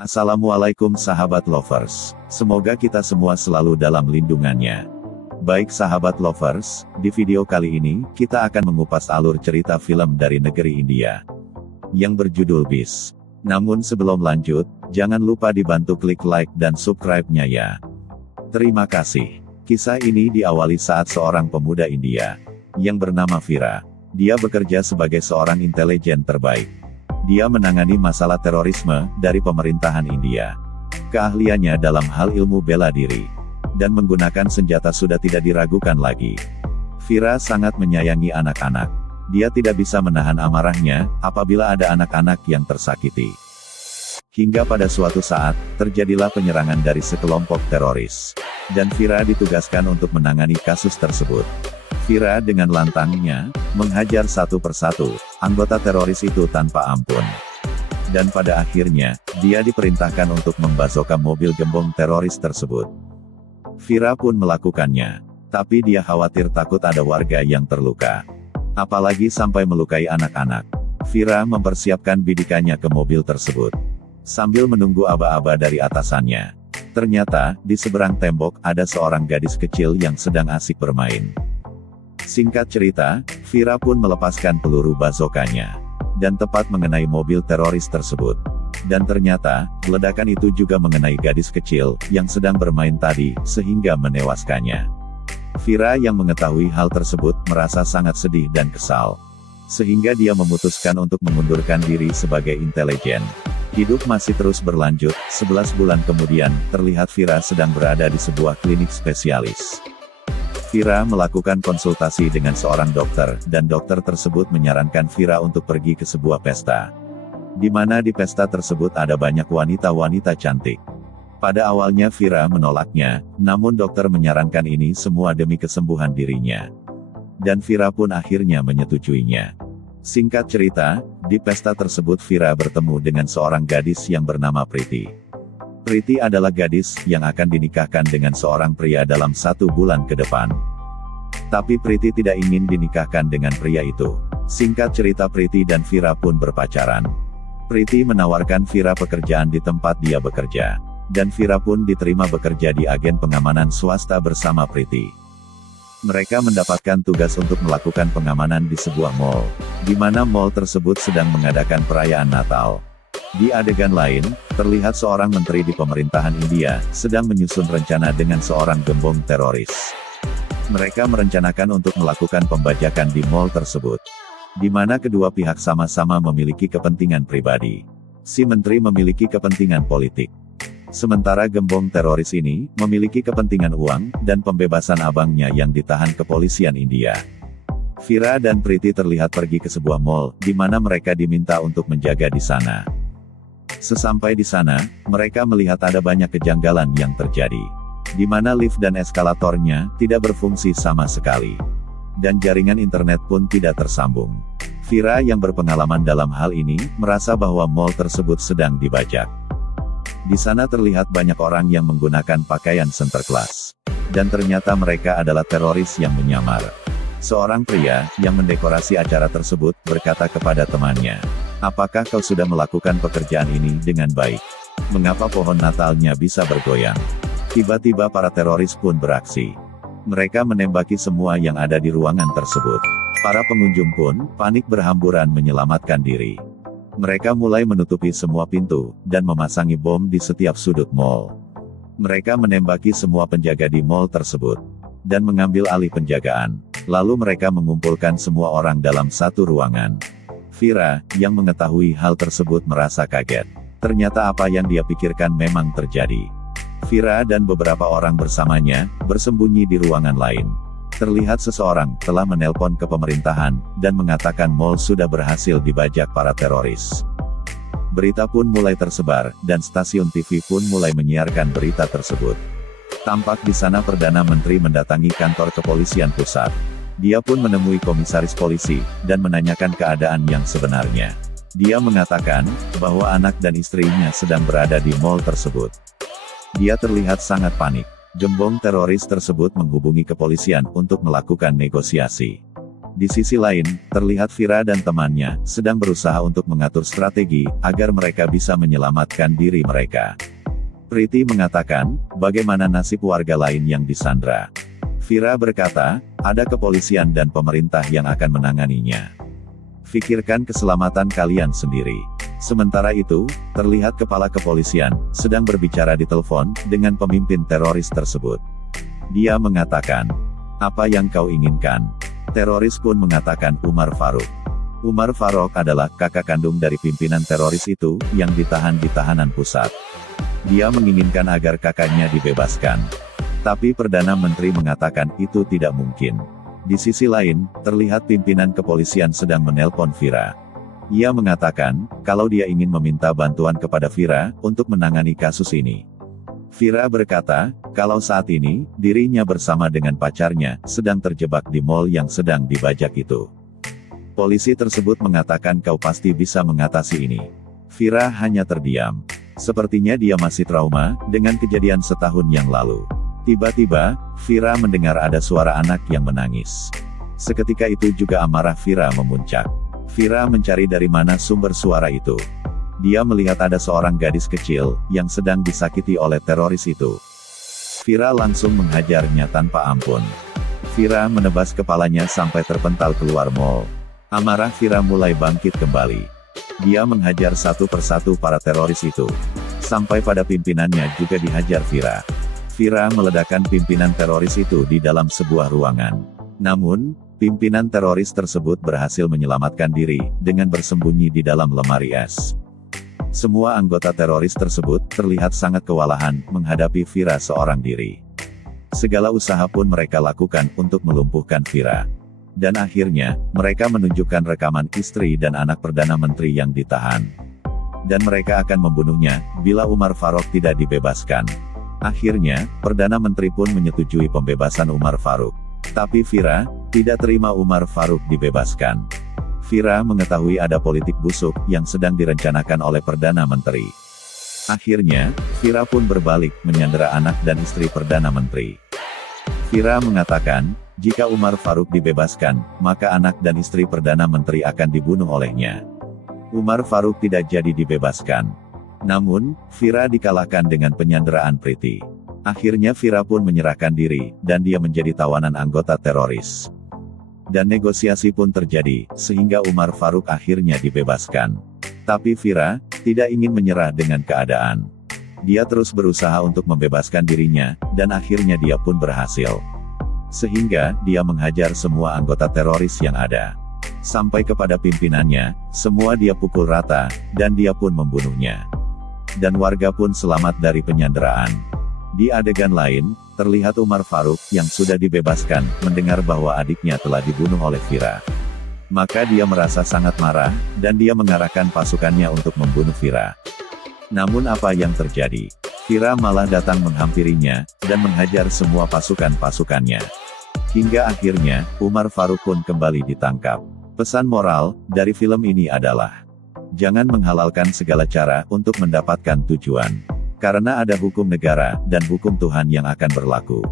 Assalamualaikum sahabat lovers, semoga kita semua selalu dalam lindungannya. Baik sahabat lovers, di video kali ini, kita akan mengupas alur cerita film dari negeri India, yang berjudul Beast. Namun sebelum lanjut, jangan lupa dibantu klik like dan subscribe-nya ya. Terima kasih. Kisah ini diawali saat seorang pemuda India, yang bernama Vira. Dia bekerja sebagai seorang intelijen terbaik. Dia menangani masalah terorisme dari pemerintahan India. Keahliannya dalam hal ilmu bela diri dan menggunakan senjata sudah tidak diragukan lagi. Vira sangat menyayangi anak-anak. Dia tidak bisa menahan amarahnya apabila ada anak-anak yang tersakiti. Hingga pada suatu saat, terjadilah penyerangan dari sekelompok teroris. Dan Vira ditugaskan untuk menangani kasus tersebut. Vira dengan lantangnya, menghajar satu persatu, anggota teroris itu tanpa ampun. Dan pada akhirnya, dia diperintahkan untuk membazooka mobil gembong teroris tersebut. Vira pun melakukannya. Tapi dia khawatir takut ada warga yang terluka. Apalagi sampai melukai anak-anak. Vira mempersiapkan bidikannya ke mobil tersebut. Sambil menunggu aba-aba dari atasannya. Ternyata, di seberang tembok, ada seorang gadis kecil yang sedang asik bermain. Singkat cerita, Vira pun melepaskan peluru bazookannya. Dan tepat mengenai mobil teroris tersebut. Dan ternyata, ledakan itu juga mengenai gadis kecil, yang sedang bermain tadi, sehingga menewaskannya. Vira yang mengetahui hal tersebut, merasa sangat sedih dan kesal. Sehingga dia memutuskan untuk mengundurkan diri sebagai intelijen. Hidup masih terus berlanjut, 11 bulan kemudian, terlihat Vira sedang berada di sebuah klinik spesialis. Vira melakukan konsultasi dengan seorang dokter, dan dokter tersebut menyarankan Vira untuk pergi ke sebuah pesta. Di mana di pesta tersebut ada banyak wanita-wanita cantik. Pada awalnya Vira menolaknya, namun dokter menyarankan ini semua demi kesembuhan dirinya. Dan Vira pun akhirnya menyetujuinya. Singkat cerita, di pesta tersebut Vira bertemu dengan seorang gadis yang bernama Priti. Priti adalah gadis yang akan dinikahkan dengan seorang pria dalam 1 bulan ke depan. Tapi Priti tidak ingin dinikahkan dengan pria itu. Singkat cerita Priti dan Vira pun berpacaran. Priti menawarkan Vira pekerjaan di tempat dia bekerja. Dan Vira pun diterima bekerja di agen pengamanan swasta bersama Priti. Mereka mendapatkan tugas untuk melakukan pengamanan di sebuah mall. Di mana mall tersebut sedang mengadakan perayaan Natal. Di adegan lain, terlihat seorang menteri di pemerintahan India, sedang menyusun rencana dengan seorang gembong teroris. Mereka merencanakan untuk melakukan pembajakan di mall tersebut. Di mana kedua pihak sama-sama memiliki kepentingan pribadi. Si menteri memiliki kepentingan politik. Sementara gembong teroris ini, memiliki kepentingan uang, dan pembebasan abangnya yang ditahan kepolisian India. Vira dan Priti terlihat pergi ke sebuah mall, di mana mereka diminta untuk menjaga di sana. Sesampai di sana, mereka melihat ada banyak kejanggalan yang terjadi. Di mana lift dan eskalatornya tidak berfungsi sama sekali. Dan jaringan internet pun tidak tersambung. Vira yang berpengalaman dalam hal ini, merasa bahwa mall tersebut sedang dibajak. Di sana terlihat banyak orang yang menggunakan pakaian sinterklas. Dan ternyata mereka adalah teroris yang menyamar. Seorang pria, yang mendekorasi acara tersebut, berkata kepada temannya, "Apakah kau sudah melakukan pekerjaan ini dengan baik? Mengapa pohon Natalnya bisa bergoyang?" Tiba-tiba para teroris pun beraksi. Mereka menembaki semua yang ada di ruangan tersebut. Para pengunjung pun, panik berhamburan menyelamatkan diri. Mereka mulai menutupi semua pintu, dan memasangi bom di setiap sudut mall. Mereka menembaki semua penjaga di mall tersebut. Dan mengambil alih penjagaan. Lalu mereka mengumpulkan semua orang dalam satu ruangan. Vira, yang mengetahui hal tersebut merasa kaget. Ternyata apa yang dia pikirkan memang terjadi. Vira dan beberapa orang bersamanya, bersembunyi di ruangan lain. Terlihat seseorang, telah menelpon ke pemerintahan, dan mengatakan mall sudah berhasil dibajak para teroris. Berita pun mulai tersebar, dan stasiun TV pun mulai menyiarkan berita tersebut. Tampak di sana Perdana Menteri mendatangi kantor kepolisian pusat. Dia pun menemui komisaris polisi, dan menanyakan keadaan yang sebenarnya. Dia mengatakan, bahwa anak dan istrinya sedang berada di mall tersebut. Dia terlihat sangat panik. Gembong teroris tersebut menghubungi kepolisian untuk melakukan negosiasi. Di sisi lain, terlihat Vira dan temannya sedang berusaha untuk mengatur strategi agar mereka bisa menyelamatkan diri mereka. Priti mengatakan, bagaimana nasib warga lain yang disandra? Vira berkata, ada kepolisian dan pemerintah yang akan menanganinya. Pikirkan keselamatan kalian sendiri. Sementara itu, terlihat kepala kepolisian sedang berbicara di telepon dengan pemimpin teroris tersebut. Dia mengatakan, apa yang kau inginkan? Teroris pun mengatakan Umar Faruk. Umar Faruk adalah kakak kandung dari pimpinan teroris itu yang ditahan di tahanan pusat. Dia menginginkan agar kakaknya dibebaskan. Tapi Perdana Menteri mengatakan itu tidak mungkin. Di sisi lain, terlihat pimpinan kepolisian sedang menelpon Vira. Ia mengatakan, kalau dia ingin meminta bantuan kepada Vira untuk menangani kasus ini. Vira berkata, kalau saat ini, dirinya bersama dengan pacarnya sedang terjebak di mal yang sedang dibajak itu. Polisi tersebut mengatakan kau pasti bisa mengatasi ini. Vira hanya terdiam. Sepertinya dia masih trauma dengan kejadian setahun yang lalu. Tiba-tiba, Vira mendengar ada suara anak yang menangis. Seketika itu juga amarah Vira memuncak. Vira mencari dari mana sumber suara itu. Dia melihat ada seorang gadis kecil yang sedang disakiti oleh teroris itu. Vira langsung menghajarnya tanpa ampun. Vira menebas kepalanya sampai terpental keluar mal. Amarah Vira mulai bangkit kembali. Dia menghajar satu persatu para teroris itu. Sampai pada pimpinannya juga dihajar Vira. Vira meledakkan pimpinan teroris itu di dalam sebuah ruangan. Namun, pimpinan teroris tersebut berhasil menyelamatkan diri dengan bersembunyi di dalam lemari es. Semua anggota teroris tersebut terlihat sangat kewalahan menghadapi Vira seorang diri. Segala usaha pun mereka lakukan untuk melumpuhkan Vira. Dan akhirnya, mereka menunjukkan rekaman istri dan anak Perdana Menteri yang ditahan. Dan mereka akan membunuhnya, bila Umar Faruk tidak dibebaskan. Akhirnya, Perdana Menteri pun menyetujui pembebasan Umar Faruk. Tapi Vira tidak terima Umar Faruk dibebaskan. Vira mengetahui ada politik busuk yang sedang direncanakan oleh Perdana Menteri. Akhirnya, Vira pun berbalik menyandera anak dan istri Perdana Menteri. Vira mengatakan, jika Umar Faruk dibebaskan, maka anak dan istri Perdana Menteri akan dibunuh olehnya. Umar Faruk tidak jadi dibebaskan. Namun, Vira dikalahkan dengan penyanderaan Priti. Akhirnya Vira pun menyerahkan diri, dan dia menjadi tawanan anggota teroris. Dan negosiasi pun terjadi, sehingga Umar Faruk akhirnya dibebaskan. Tapi Vira tidak ingin menyerah dengan keadaan. Dia terus berusaha untuk membebaskan dirinya, dan akhirnya dia pun berhasil. Sehingga, dia menghajar semua anggota teroris yang ada. Sampai kepada pimpinannya, semua dia pukul rata, dan dia pun membunuhnya. Dan warga pun selamat dari penyanderaan. Di adegan lain, terlihat Umar Faruk yang sudah dibebaskan, mendengar bahwa adiknya telah dibunuh oleh Vira. Maka dia merasa sangat marah, dan dia mengarahkan pasukannya untuk membunuh Vira. Namun apa yang terjadi? Vira malah datang menghampirinya, dan menghajar semua pasukan-pasukannya. Hingga akhirnya, Umar Faruk pun kembali ditangkap. Pesan moral dari film ini adalah, jangan menghalalkan segala cara untuk mendapatkan tujuan. Karena ada hukum negara dan hukum Tuhan yang akan berlaku.